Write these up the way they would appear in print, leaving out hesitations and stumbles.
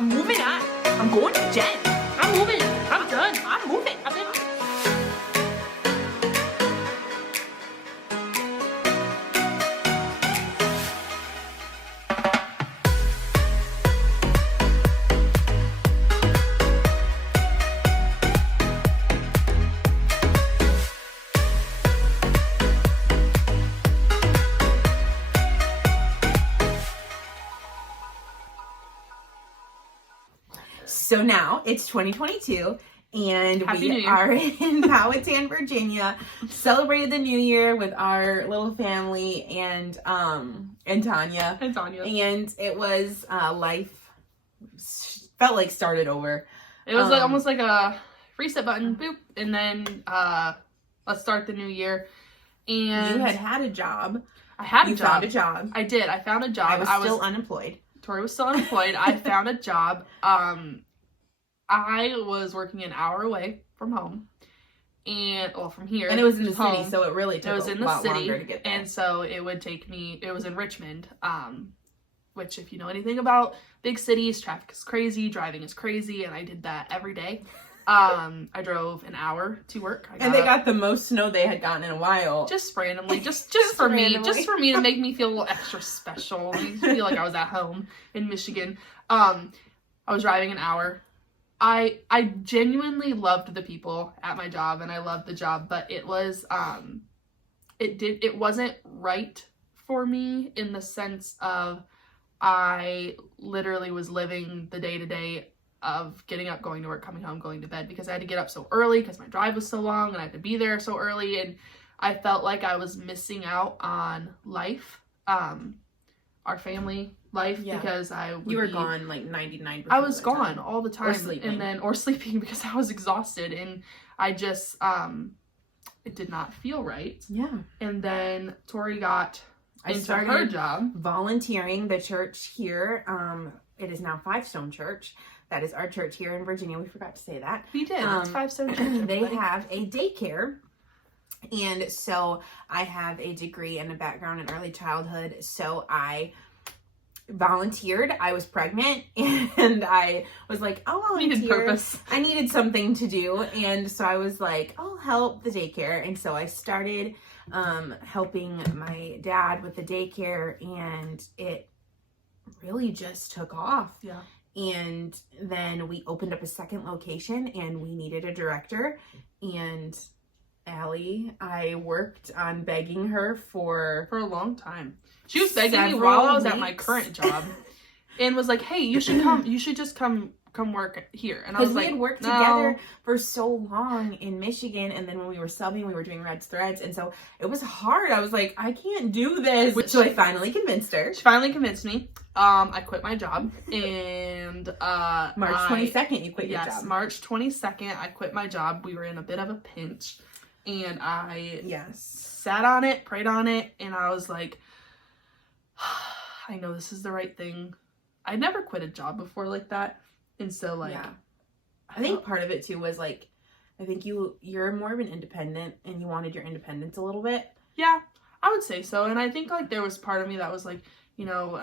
I'm moving on. I'm going to Jen. I'm moving. I'm done. I'm moving. So now it's 2022 and Happy New we Year. are in Powhatan, Virginia, celebrated the new year with our little family and Tanya. And Tanya. And it was life felt like started over. It was like almost like a reset button, boop, and then let's start the new year. And You had a job. I had a You job. found a job. I did. I found a job. I was still unemployed. Tori was still unemployed. I found a job. I was working an hour away from home, and from here, And it was in the home. city, so it really took a lot longer to get there. And so it would take me. It was in Richmond, which if you know anything about big cities, traffic is crazy, driving is crazy, and I did that every day. I drove an hour to work. And they got the most snow they had gotten in a while. Just randomly, just for randomly. me, just for me to make me feel a little extra special. I feel like I was at home in Michigan. I was driving an hour. I genuinely loved the people at my job, and I loved the job, but it was it wasn't right for me in the sense of I literally was living the day-to-day of getting up, going to work, coming home, going to bed, because I had to get up so early because my drive was so long and I had to be there so early, and I felt like I was missing out on life, our family life, because you were gone like 99%. I was gone all the time, or sleeping, or sleeping because I was exhausted, and I just it did not feel right. Yeah. And then Tori got I into started her job volunteering. The church here, it is now Five Stone Church. That is our church here in Virginia. We forgot to say that. We did. It's Five Stone Church. They have a daycare. And so I have a degree and a background in early childhood. So I volunteered. I was pregnant and I was like, I'll volunteer. Needed purpose. I needed something to do. And so I was like, I'll help the daycare. And so I started helping my dad with the daycare, and it really just took off. Yeah. And then we opened up a second location and we needed a director. And Allie, I worked on begging her for a long time. She was begging me while I was at my current job and was like, hey, you should just come work here. And I was like, we had worked together for so long in Michigan, and then when we were subbing, we were doing Threads, and so it was hard. I was like, I can't do this. So I finally convinced her. She finally convinced me. I quit my job, and March 22nd, you quit your job. Yes, March 22nd, I quit my job. We were in a bit of a pinch, and I sat on it, prayed on it, and I was like, I know this is the right thing. I never quit a job before like that. And so, like, I think part of it too was like, I think you're more of an independent, and you wanted your independence a little bit. Yeah, I would say so. And I think like there was part of me that was like, you know,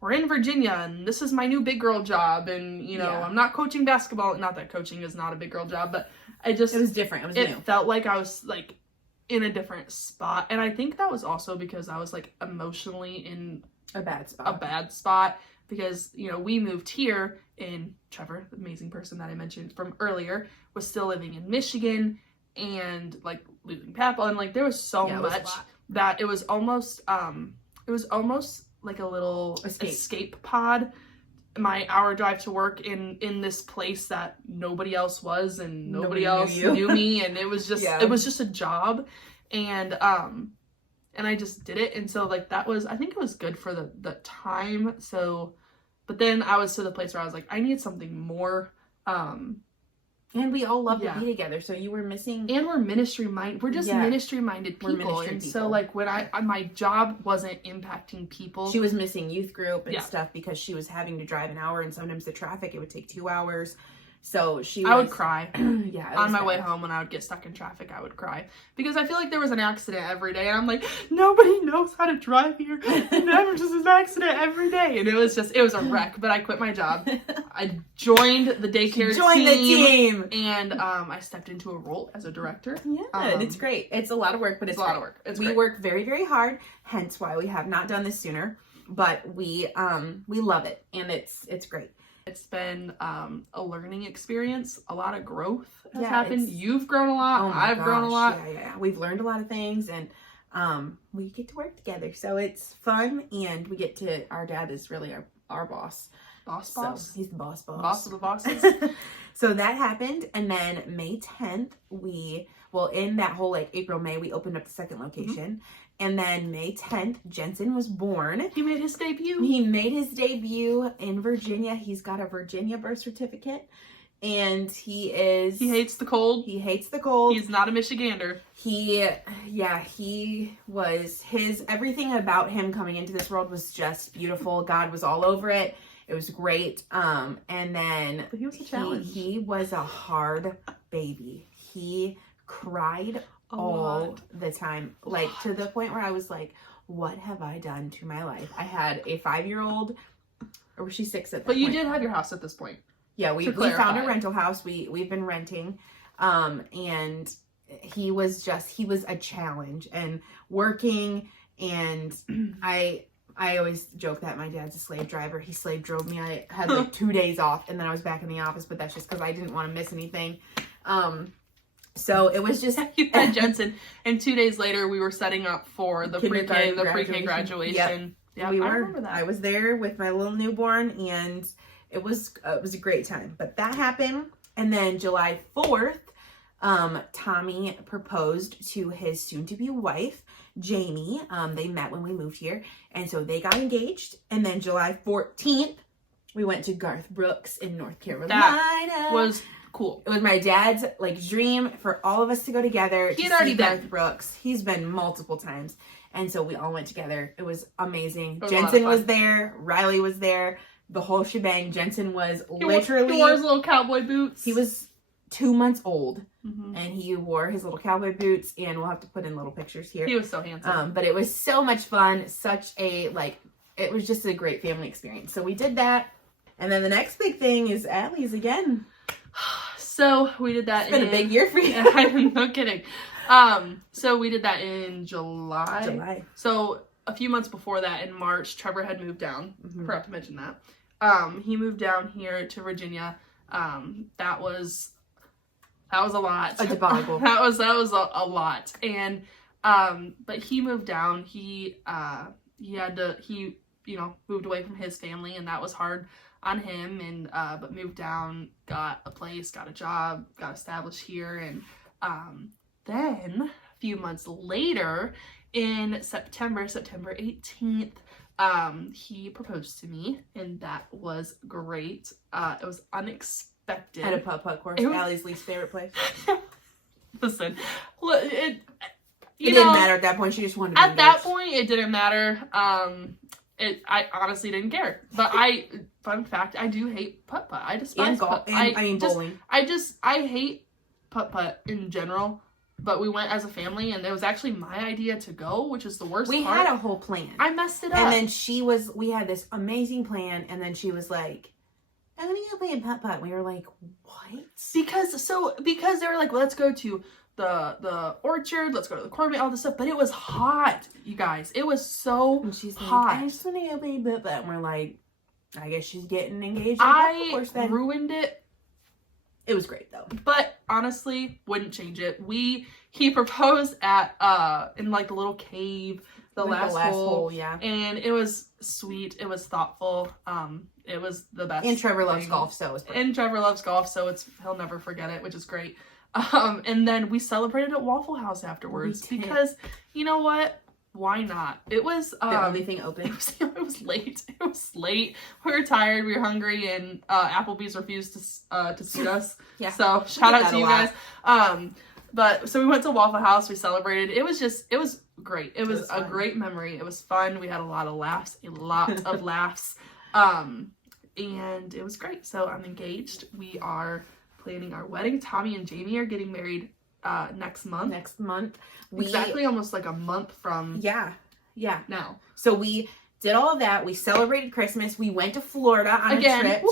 we're in Virginia and this is my new big girl job, and you know, I'm not coaching basketball. Not that coaching is not a big girl job, but it was different. It was new. It felt like I was like in a different spot, and I think that was also because I was like emotionally in a bad spot. Because, you know, we moved here, and Trevor, the amazing person that I mentioned from earlier, was still living in Michigan, and like losing Papa, and like there was so much that it was almost like a little escape pod. My hour drive to work in this place that nobody else was, and nobody else knew me, and it was just it was just a job, and I just did it. And so like that was, I think it was good for the time. So, but then I was to the place where I was like, I need something more. And we all love to be together. So you were missing. And we're ministry minded. We're just ministry minded people. So like when my job wasn't impacting people. She was missing youth group and stuff because she was having to drive an hour, and sometimes the traffic, it would take 2 hours. So I would cry. Yeah. On my way home when I would get stuck in traffic, I would cry. Because I feel like there was an accident every day. And I'm like, nobody knows how to drive here. And there's just an accident every day. And it was a wreck. But I quit my job. I joined the daycare team. And I stepped into a role as a director. Yeah, and it's great. It's a lot of work, but it's a lot of work. We work very, very hard. Hence why we have not done this sooner. But we love it. And it's great. It's been a learning experience. A lot of growth has happened. You've grown a lot. I've grown a lot. Yeah. We've learned a lot of things, and we get to work together. So it's fun, and we get to, our dad is really our boss. Boss? He's the boss. Boss of the bosses. So that happened, and then May 10th, in that whole like April, May, we opened up the second location. And then May 10th, Jensen was born. He made his debut. He made his debut in Virginia. He's got a Virginia birth certificate. And he hates the cold. He hates the cold. He's not a Michigander. He was, everything about him coming into this world was just beautiful. God was all over it. It was great. And then but he was a challenge. He was a hard baby. He cried all the time, like to the point where I was like, what have I done to my life? I had a 5-year-old, or was she 6 at that point? But you did have your house at this point. Yeah, we found a rental house. We've been renting, and he was a challenge and working, and I always joke that my dad's a slave driver. He slave drove me. I had like 2 days off, and then I was back in the office, but that's just because I didn't want to miss anything. So it was just you had Jensen, and 2 days later we were setting up for the pre-K graduation. Yeah, we were. I remember that. I was there with my little newborn, and it was a great time. But that happened, and then July 4th, Tommy proposed to his soon-to-be wife, Jamie. They met when we moved here, and so they got engaged. And then July 14th, we went to Garth Brooks in North Carolina. That was cool. It was my dad's dream for all of us to go together. He had already been. Garth Brooks. He's been multiple times, and so we all went together. It was amazing. Jensen was there. Riley was there. The whole shebang. Jensen was literally. He wore his little cowboy boots. He was 2 months old, and he wore his little cowboy boots. And we'll have to put in little pictures here. He was so handsome. But it was so much fun. It was just a great family experience. So we did that, and then the next big thing is Allie's again. So we did that. It's been a big year for you. No kidding. So we did that in July. So a few months before that, in March, Trevor had moved down. I forgot to mention that. He moved down here to Virginia. That was a lot. A debacle. that was a lot. And but he moved down. He moved away from his family, and that was hard on him, and but moved down, got a place, got a job, got established here, and then a few months later, in September 18th, he proposed to me, and that was great. It was unexpected. At a putt-putt course, Allie's least favorite place. Listen, it didn't matter at that point. She just wanted to at that point, it didn't matter. I honestly didn't care. But fun fact, I do hate putt-putt. I despise putt. Bowling. I hate putt-putt in general. But we went as a family, and it was actually my idea to go, which is the worst part. We had a whole plan. I messed it up. And then we had this amazing plan, and then she was like, I'm gonna go play putt-putt. We were like, what? Because they were like, well, let's go to the orchard, let's go to the cornmeal, all this stuff, but it was hot, you guys. It was so and she's hot. Like, I just want to go play putt-putt. And we're like, I guess she's getting engaged. I ruined it. It was great though. But honestly, wouldn't change it. He proposed at in like the little cave, the last hole, yeah. And it was sweet. It was thoughtful. It was the best. And Trevor loves golf, so it was great. And Trevor loves golf, so he'll never forget it, which is great. And then we celebrated at Waffle House afterwards because you know what? Why not? It was the only thing open. It was late. It was late. We were tired. We were hungry, and Applebee's refused to suit us. Yeah. So shout out to you guys. But so we went to Waffle House. We celebrated. It was great. It was a great memory. It was fun. We had a lot of laughs. And it was great. So I'm engaged. We are planning our wedding. Tommy and Jamie are getting married next month. Next month. Exactly almost like a month from now. So we did all of that. We celebrated Christmas. We went to Florida on a trip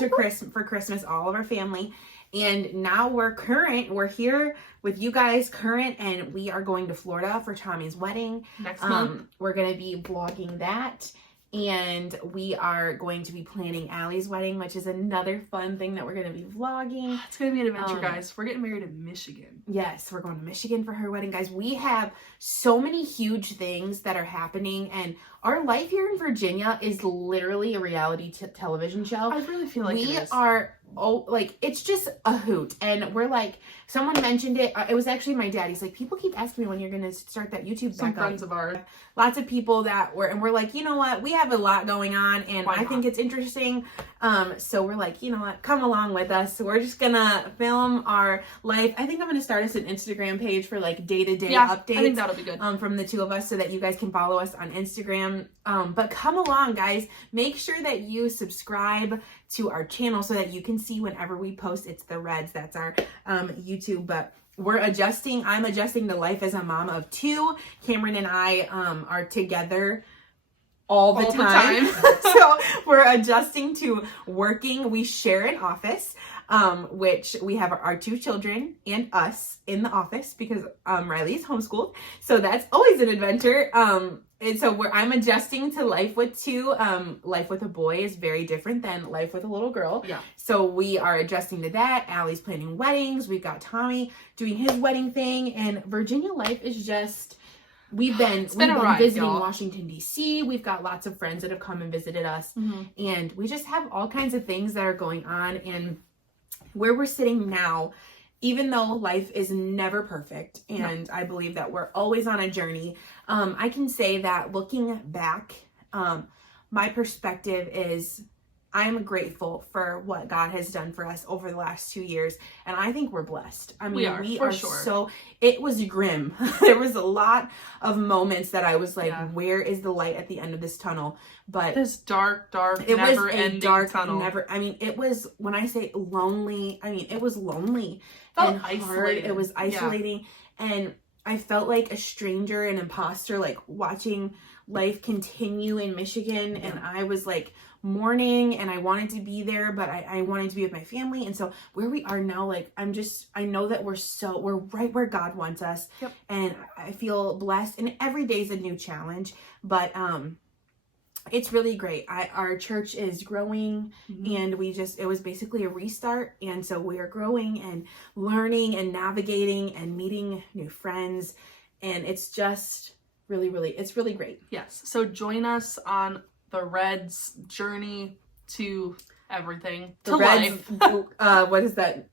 for Christmas, all of our family. And now we're here with you guys current, and we are going to Florida for Tommy's wedding. Next month. We're going to be vlogging that. And we are going to be planning Allie's wedding, which is another fun thing that we're going to be vlogging. It's going to be an adventure, guys. We're getting married in Michigan. Yes, we're going to Michigan for her wedding, guys. We have so many huge things that are happening, and our life here in Virginia is literally a reality television show. I really feel like we are, it's just a hoot. And we're like, someone mentioned it. It was actually my dad. He's like, people keep asking me when you're going to start that YouTube back up. Some friends of ours. Lots of people we're like, you know what? We have a lot going on, and I think it's interesting. So we're like, you know what? Come along with us. So we're just going to film our life. I think I'm going to start us an Instagram page for like day-to-day updates. I think that'll be good. From the two of us, so that you guys can follow us on Instagram. But come along, guys. Make sure that you subscribe to our channel so that you can see whenever we post. It's Thereds. That's our YouTube. But I'm adjusting to life as a mom of two. Cameron and I are together all the time. So we're adjusting to working. We share an office, which we have our two children and us in the office because Riley's homeschooled. So that's always an adventure. And so I'm adjusting to life with two. Life with a boy is very different than life with a little girl. Yeah. So we are adjusting to that. Allie's planning weddings. We've got Tommy doing his wedding thing. And Virginia life is just, we've been visiting Washington, D.C. We've got lots of friends that have come and visited us. Mm-hmm. And we just have all kinds of things that are going on. And where we're sitting now, even though life is never perfect, and I believe that we're always on a journey, I can say that looking back, my perspective is I'm grateful for what God has done for us over the last 2 years, and I think we're blessed. I mean, we are sure. So, it was grim. There was a lot of moments that I was like, where is the light at the end of this tunnel? But this dark, it never was ending a dark tunnel. It was, when I say lonely, it was lonely. Felt and isolating. Hard. It was isolating, and I felt like a stranger, an imposter, like watching life continue in Michigan, and I was like mourning, and I wanted to be there, but I wanted to be with my family. And so where we are now, like I know that we're right where God wants us, and I feel blessed. And every day is a new challenge, but it's really great. Our church is growing, and it was basically a restart. And so we are growing and learning and navigating and meeting new friends. And it's just it's really great. Yes. So join us on the Reds journey to everything. To life. What is that?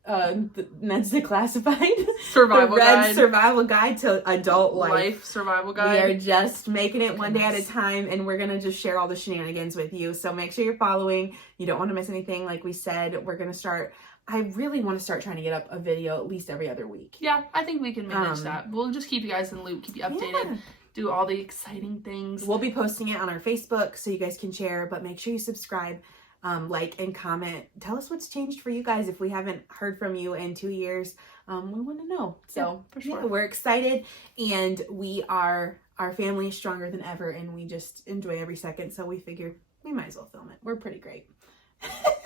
Ned's Declassified? Survival the Reds guide. Survival Guide to Adult Life. Survival Guide. We are just making it one day at a time, and we're going to just share all the shenanigans with you. So make sure you're following. You don't want to miss anything. Like we said, we're going to start. I really want to start trying to get up a video at least every other week. Yeah, I think we can manage that. We'll just keep you guys in the loop, keep you updated. Do all the exciting things. We'll be posting it on our Facebook so you guys can share, but make sure you subscribe, like, and comment. Tell us what's changed for you guys. If we haven't heard from you in 2 years, we want to know. So for sure. We're excited, and our family is stronger than ever, and we just enjoy every second. So we figured we might as well film it. We're pretty great.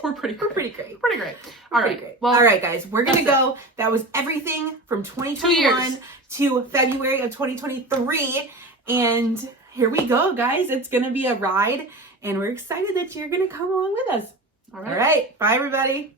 We're pretty great. All right, guys, we're gonna go. That was everything from 2021 to February of 2023, and here we go, guys. It's gonna be a ride, and we're excited that you're gonna come along with us. All right, bye, everybody.